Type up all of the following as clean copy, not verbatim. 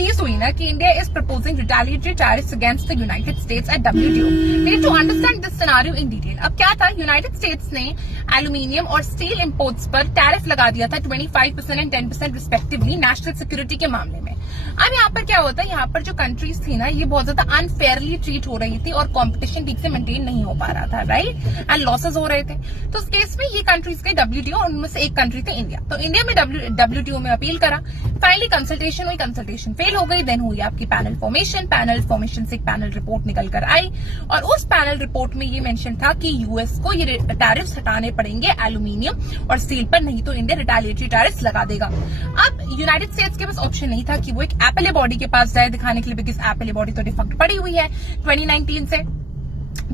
चीज हुई ना कि India is proposing retaliatory tariffs against the United States at WTO। We need to understand this scenario in detail. अब क्या था, यूनाइटेड स्टेट्स ने एल्यूमिनियम और स्टील इंपोर्ट्स पर टैरिफ लगा दिया था 25% एंड 10% रिस्पेक्टिवली नेशनल सिक्योरिटी के मामले में। अब यहाँ पर क्या होता है, यहाँ पर जो कंट्रीज थी ना ये बहुत ज्यादा अनफेयरली ट्रीट हो रही थी और कंपटीशन ठीक से मेंटेन नहीं हो पा रहा था, राइट, एंड लॉसेस हो रहे थे। तो उस केस में ये कंट्रीज गई WTO और उनमें से एक कंट्री थी इंडिया। तो इंडिया में WTO में अपील करा, फाइनली कंसल्टेशन हुई, कंसल्टेशन फेल हो गई। देन हुई आपकी पैनल फॉर्मेशन से एक पैनल रिपोर्ट निकल कर आई और उस पैनल रिपोर्ट में ये मेंशन था कि यूएस को ये टैरिफ्स हटाने पड़ेंगे एल्यूमिनियम और स्टील पर, नहीं तो इंडिया रिटेलिएटरी टैरिफ्स लगा देगा। अब यूनाइटेड स्टेट्स के पास ऑप्शन नहीं था कि वो एक एपेले बॉडी के पास जाए दिखाने के लिए, बिकॉज एपेले बॉडी तो डिफेक्ट पड़ी हुई है 2019 से।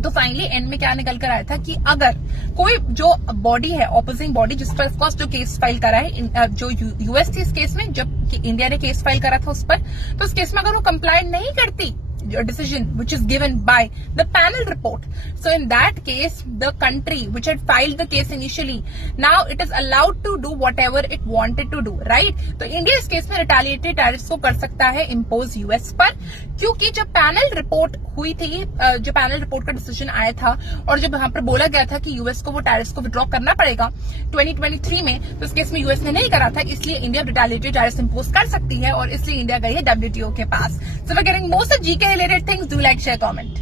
तो फाइनली एंड में क्या निकल कर आया था कि अगर कोई जो बॉडी है, ऑपोजिंग बॉडी, जिस पर ऑफकोर्स जो केस फाइल करा है, जो यूएस थी इस केस में, जब इंडिया ने केस फाइल करा था उस पर, तो उस केस में अगर वो कंप्लाई नहीं करती decision which is given by the panel report, so in that case the country which had filed the case initially, now it is allowed to do whatever it wanted to do, right? तो India इस case में retaliatory tariffs को कर सकता है impose US पर, क्योंकि जब पैनल रिपोर्ट हुई थी, जो पैनल रिपोर्ट का डिसीजन आया था और जब यहाँ पर बोला गया था कि यूएस को वो टैरिफ्स को विड्रॉ करना पड़ेगा 2023 में, तो इस केस में यूएस ने नहीं करा था, इसलिए इंडिया रिटेलिएटरी टैरिफ्स इम्पोज कर सकती है और इसलिए इंडिया गई है WTO के पास। So we're getting most of GK related things. Do like, share, comment.